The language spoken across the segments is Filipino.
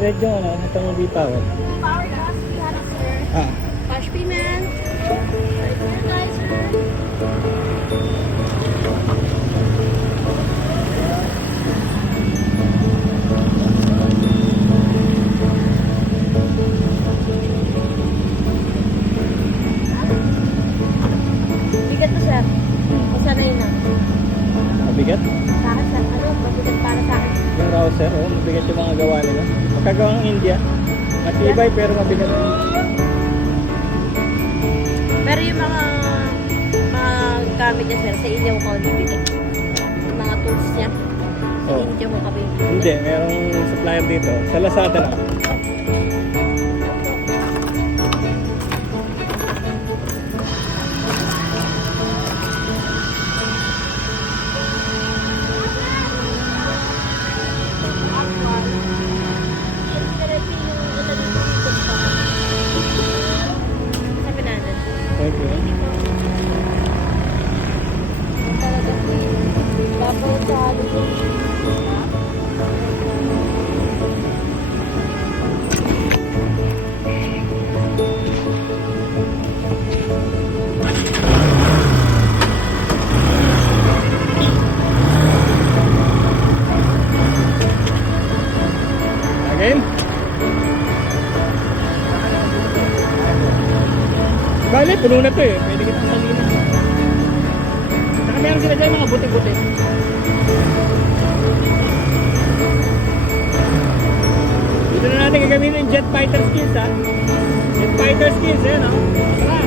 red yung ano, itong bitawan. Power gas, we have it, sir. Ah, Cash payment. Right here, guys, sir. Bigat to, sir. Masanay na. mabigat. Sa akin, sir. Ano? Mabigat para sa akin. Yung rouser, oh, mabigat yung mga gawa nila. Magkagawa ng India. Matibay pero mabigat. Pero yung mga gamit niya, sir, sa inyo ko bibili. Yung mga tools niya. Sa Oh. inyo mo ka bibili. Hindi, merong supplier dito. Sa Lazada lang. Thank you. Again? Bale, puno na to eh. Pwede kitang salina. Saka meron sila dyan mga buti-buti. Dito na natin gagamitin yung jet fighter skills ha. Jet fighter skills eh no. Tara!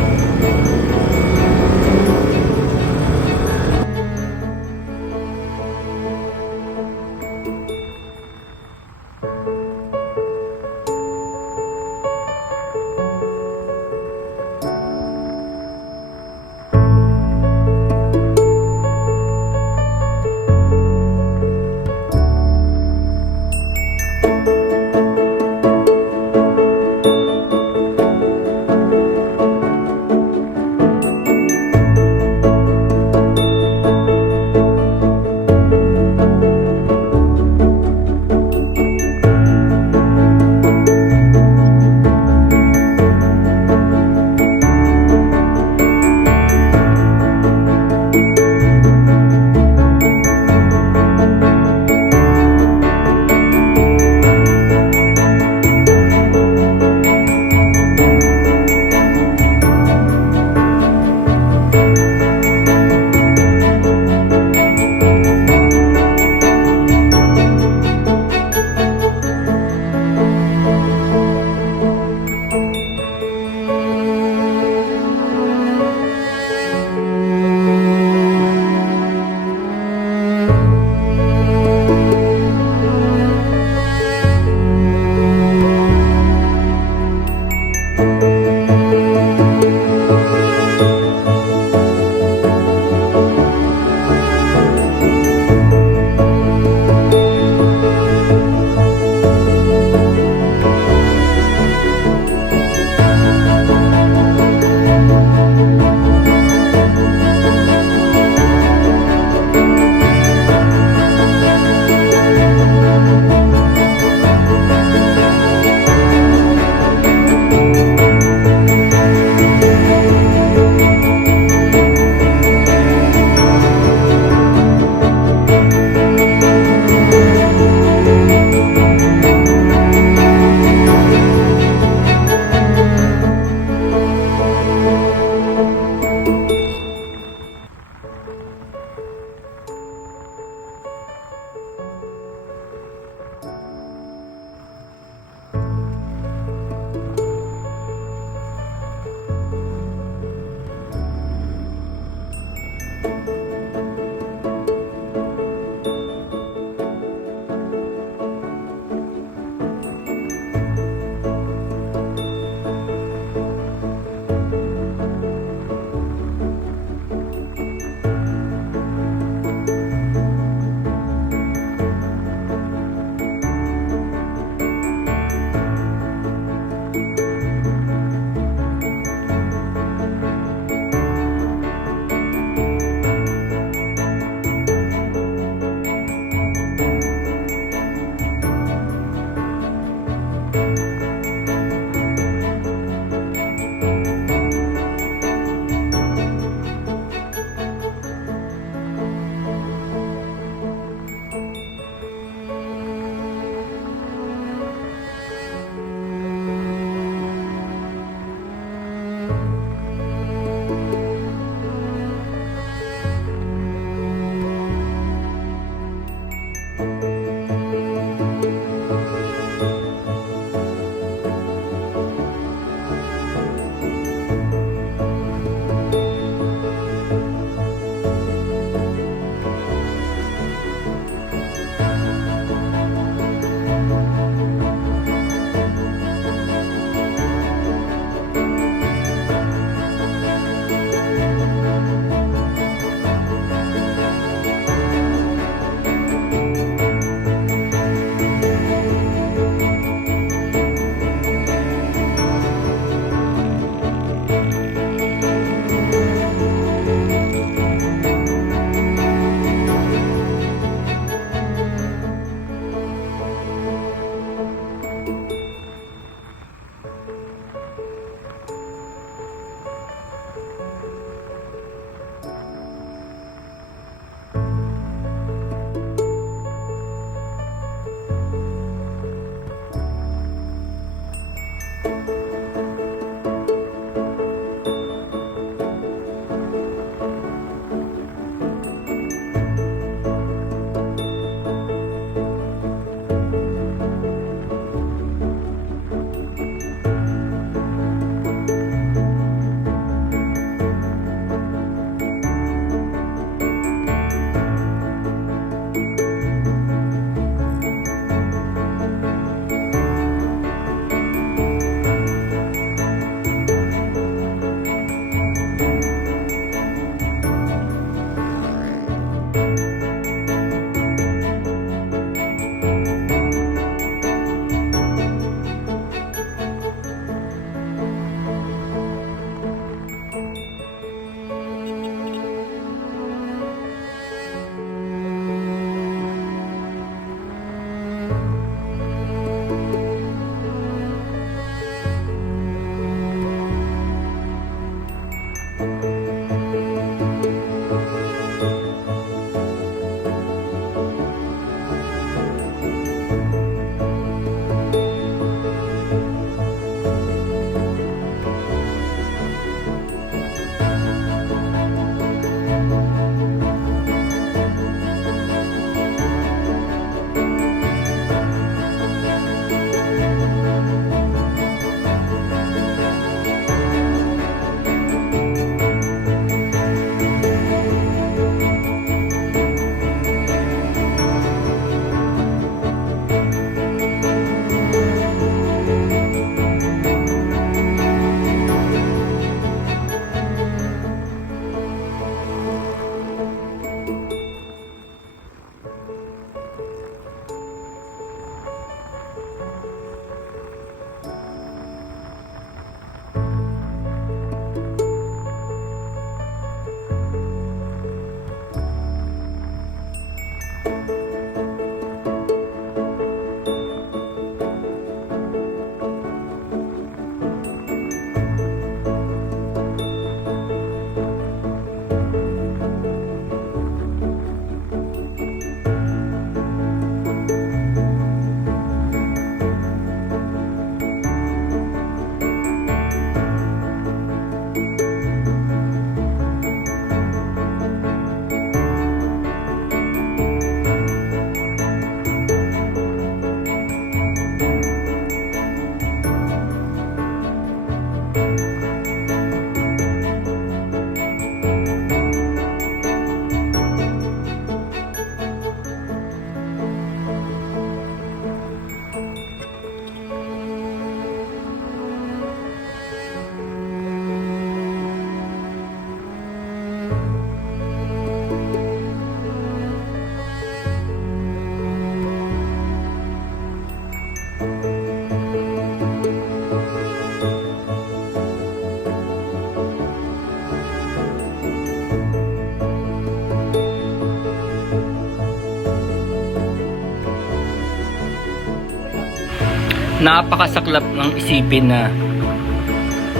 Napakasaklap ng isipin na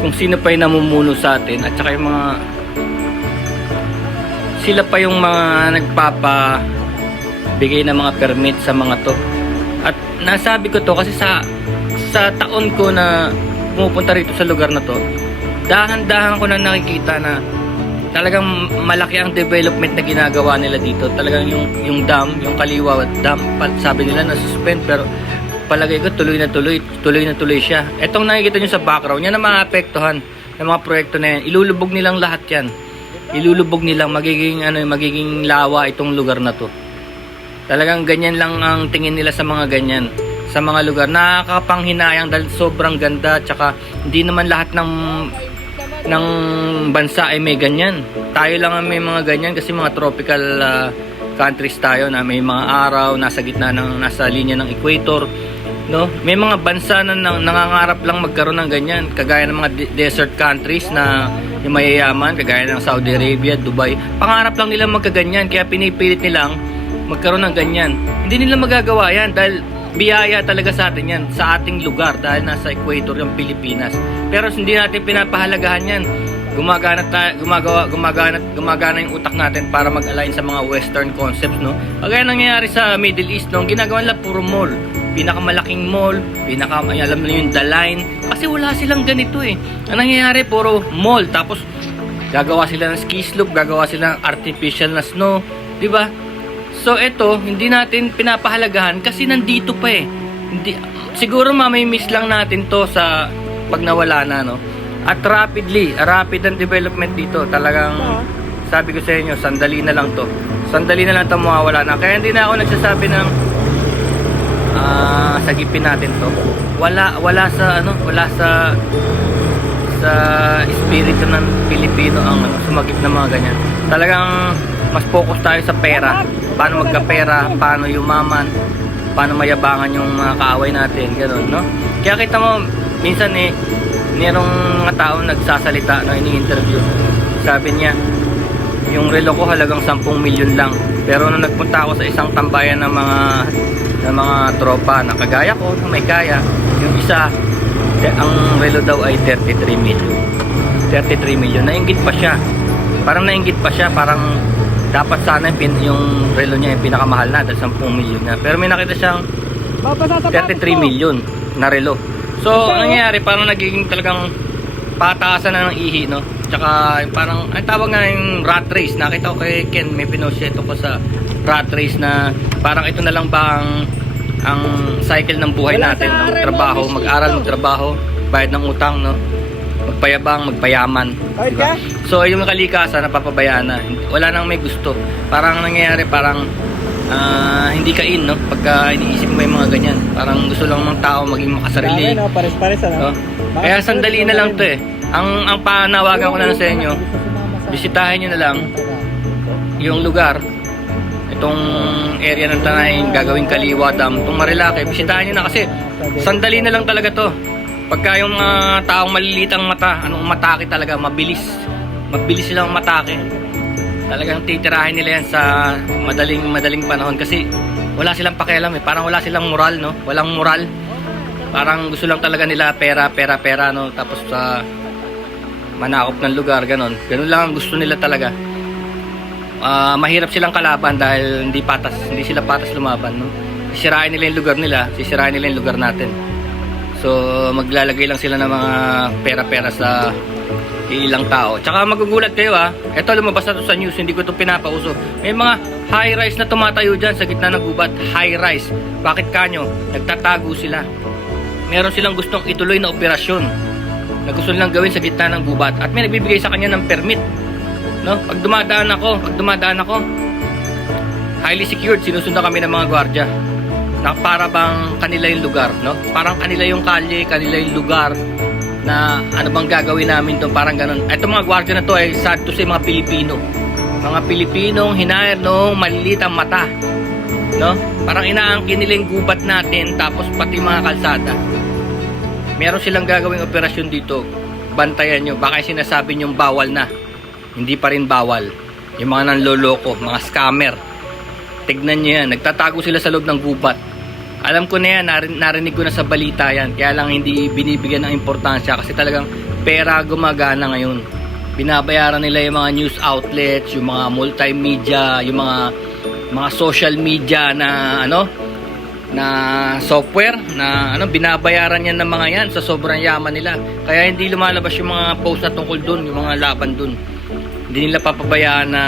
kung sino pa yung namumuno sa atin at saka yung mga sila pa yung mga nagpapabigay ng mga permit sa mga to. At nasabi ko to kasi sa taon ko na pumupunta rito sa lugar na to, dahan-dahan ko na nakikita na talagang malaki ang development na ginagawa nila dito. Talagang yung dam, yung Kaliwa Dam, sabi nila na suspend, pero palagay ko tuloy na tuloy siya. Etong nakikita nyo sa background, yan ang maapektuhan ng mga proyekto na yan. Ilulubog nilang lahat yan. Ilulubog nilang magiging lawa itong lugar na to. Talagang ganyan lang ang tingin nila sa mga ganyan. Sa mga lugar, nakakapanghinayang dahil sobrang ganda, tsaka hindi naman lahat ng bansa ay may ganyan. Tayo lang ang may mga ganyan kasi mga tropical countries tayo na may mga araw, nasa linya ng equator. No? May mga bansa na nangangarap lang magkaroon ng ganyan, kagaya ng mga desert countries na yung mayayaman, kagaya ng Saudi Arabia, Dubai. Pangarap lang nila magkaganyan, kaya pinipilit nilang magkaroon ng ganyan. Hindi nila magagawa yan dahil biyaya talaga sa atin yan, sa ating lugar, dahil nasa equator yung Pilipinas. Pero hindi natin pinapahalagahan yan. Gumagana yung utak natin para mag-align sa mga western concepts, no? Kagaya nangyayari sa Middle East, no? Ginagawa nila puro mall, pinakamalaking mall, alam na yung The Line, kasi wala silang ganito eh. Ang nangyayari puro mall, tapos gagawa sila ng ski slope, gagawa sila ng artificial na snow, di ba? So ito, hindi natin pinapahalagahan kasi nandito pa eh. Siguro mamimiss lang natin to sa pag nawala na, no? At rapid ang development dito. Talagang sabi ko sa inyo, sandali na lang to mawawala na. Kaya hindi na ako nagsasabi ng sagipin natin to. Wala sa espiritu ng Pilipino ang sumagip ng mga ganyan. Talagang mas focus tayo sa pera. Paano magkapera, paano yumaman, paano mayabangan yung mga kaaway natin, gano'n, no? Kaya kita mo, minsan mayroong mga tao nagsasalita na ini-interview. Sabi niya, yung relo ko halagang 10 milyon lang. Pero nung nagpunta ako sa isang tambayan ng mga tropa na kagaya ko, na may kaya, yung isa, ang relo daw ay 33 milyon. 33 milyon. Nainggit pa siya. Parang dapat sana yung relo niya yung pinakamahal na dahil 10 milyon na. Pero may nakita siyang 33 milyon na relo. So, ang nangyayari, parang nagiging talagang pataasan na ng ihi, no? Tsaka, parang, ang tawag nga yung rat race. Nakita ko kay Ken, may pinosyeto ko sa rat race na parang ito na lang ba ang cycle ng buhay natin, ng trabaho, mag-aral, magtrabaho, bayad ng utang, no? Magpayabang, magpayaman, diba? So, yung kalikasan, napapabayaan na. Wala nang may gusto. Parang nangyayari, parang hindi ka in, no? Pagka iniisip mo yung mga ganyan, parang gusto lang ng tao maging makasarili, no? Pares-pares, no? Kaya sandali na lang to eh. Ang panawagan ko na lang sa inyo, bisitahin nyo na lang yung lugar, itong area ng Tanay, gagawing Kaliwa Dam, itong Marilake, bisitahin nyo na kasi sandali na lang talaga to. Pagka yung taong malilitang mata, umatake talaga, mabilis silang umatake. Talagang titirahin nila yan sa madaling panahon kasi wala silang pakialam eh. Parang wala silang moral, no? Walang moral. Parang gusto lang talaga nila pera, no? Tapos manakop ng lugar, ganon lang ang gusto nila talaga. Mahirap silang kalaban dahil hindi sila patas lumaban, no? Sisirain nila yung lugar nila, sisirain nila yung lugar natin. So maglalagay lang sila ng mga pera-pera sa ilang tao. Tsaka magugulat kayo ito lumabas na to sa news, hindi ko to pinapauso. May mga high-rise na tumatayo dyan sa gitna ng gubat. High-rise. Bakit kanyo? Nagtatago sila. Meron silang gustong ituloy na operasyon na gusto nilang gawin sa gitna ng gubat. At may nagbibigay sa kanya ng permit. No? Pag dumadaan ako, highly secured, sinusundan kami ng mga gwardiya. Na para bang kanila yung lugar, no? Parang kanila yung kalye, kanila yung lugar na ano bang gagawin namin doon, parang ganun. Ito mga gwardiya na to ay sad to say mga Pilipino. Mga Pilipinong hinahir noong maliliit ang mata. No? Parang inaangkin nila yung gubat natin tapos pati mga kalsada. Meron silang gagawing operasyon dito. Bantayan nyo. Baka sinasabi nyo bawal na. Hindi pa rin bawal. Yung mga nanloloko, mga scammer. Tignan nyo yan. Nagtatago sila sa loob ng gubat. Alam ko na yan, narinig ko na sa balita yan. Kaya lang hindi binibigyan ng importansya kasi talagang pera gumagana ngayon. Binabayaran nila yung mga news outlets, yung mga multimedia, yung mga social media na na software na binabayaran yan ng mga yan sa sobrang yaman nila. Kaya hindi lumalabas yung mga post na tungkol dun, yung mga laban dun. Hindi nila papabayaan na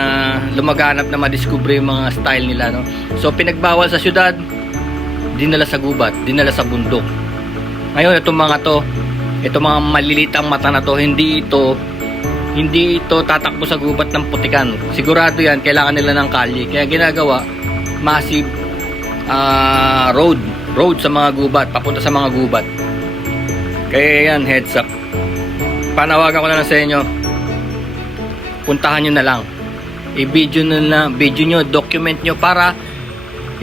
lumaganap na madiskubre yung mga style nila, no? So pinagbawal sa syudad, dinala sa gubat, dinala sa bundok. Ngayon itong mga maliliit ang mata na to, hindi ito tatakbo sa gubat ng putikan. Sigurado yan, kailangan nila ng kalye. Kaya ginagawa massive road sa mga gubat, papunta sa mga gubat. Kaya yan, heads up. Panawagan ko na lang sa inyo, puntahan nyo na lang, i-video nyo, document nyo para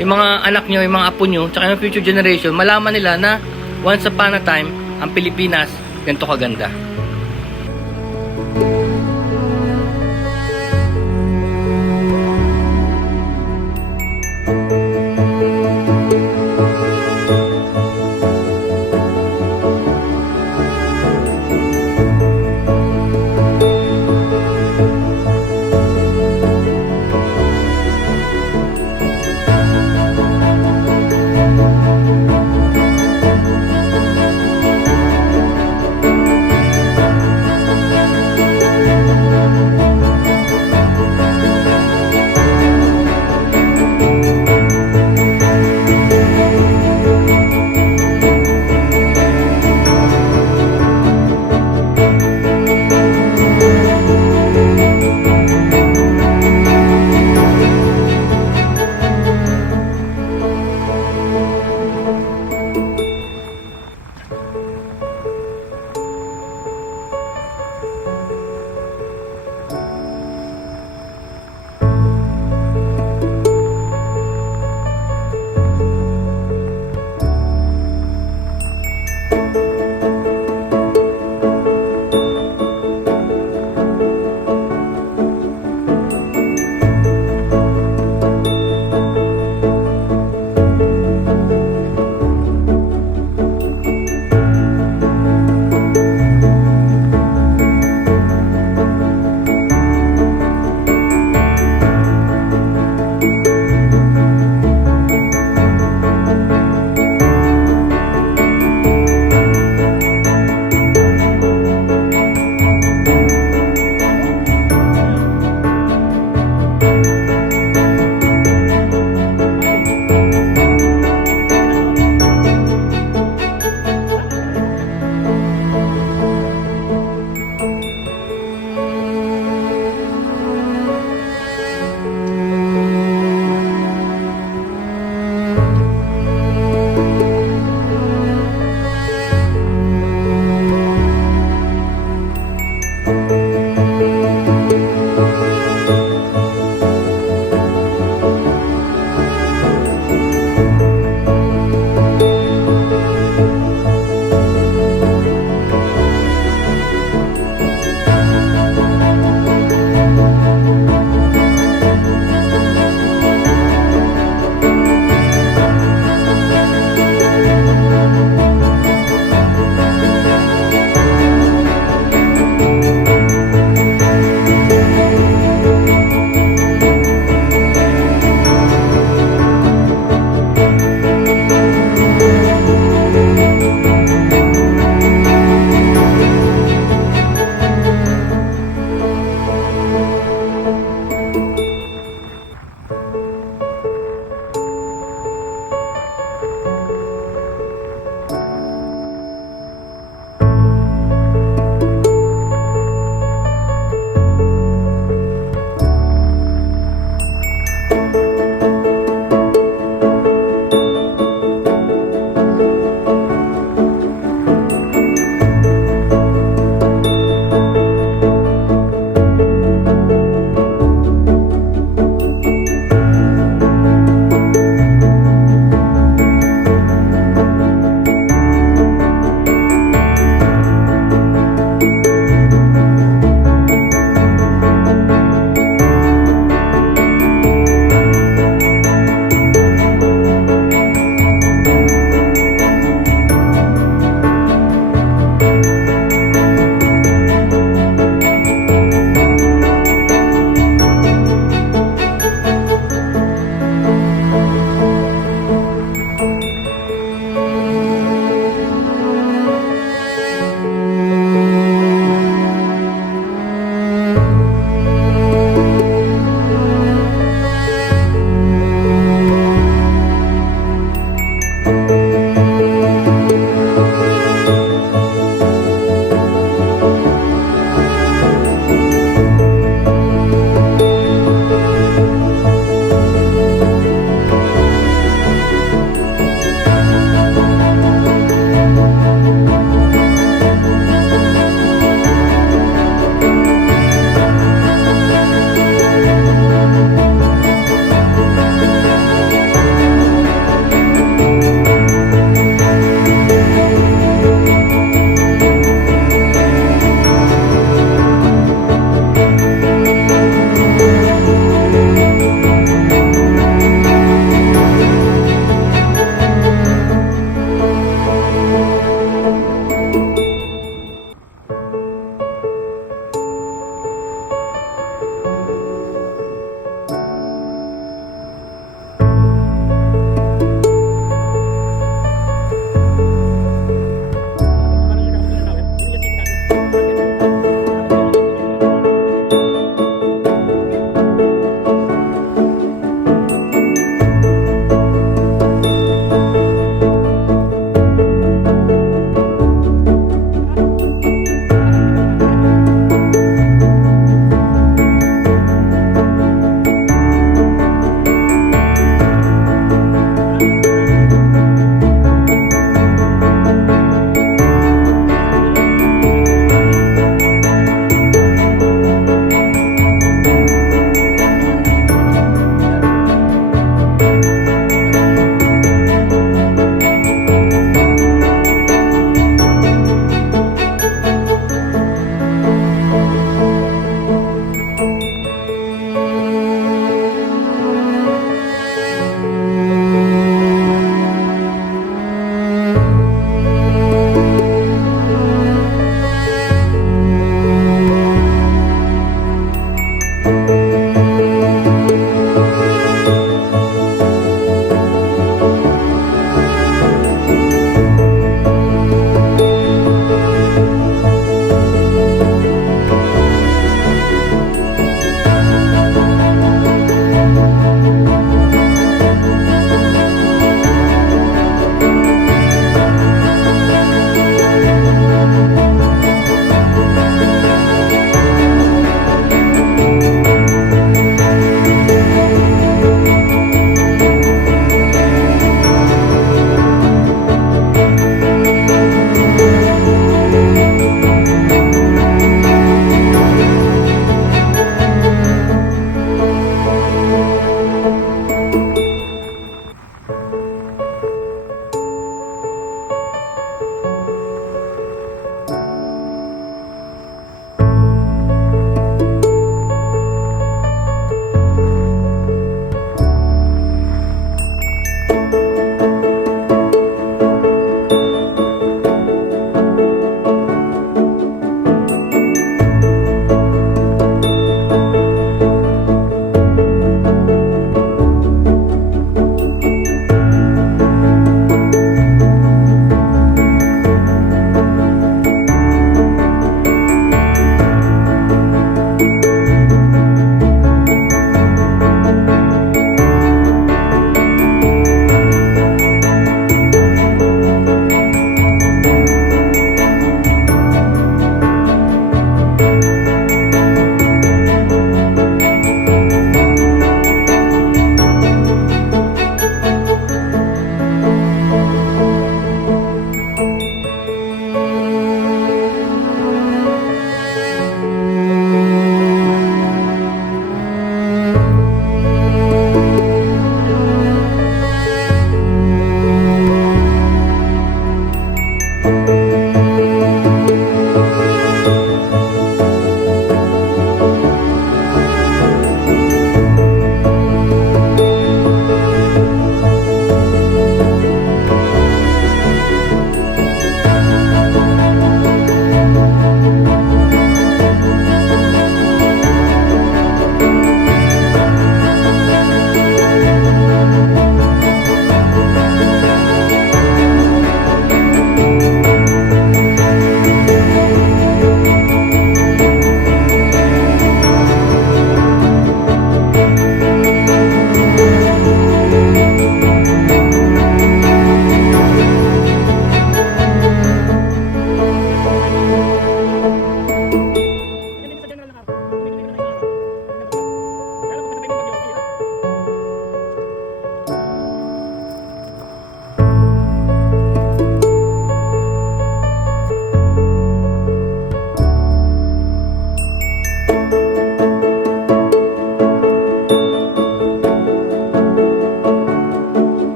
yung mga anak nyo, yung mga apo nyo, tsaka yung future generation, malaman nila na once upon a time, ang Pilipinas, ganito kaganda.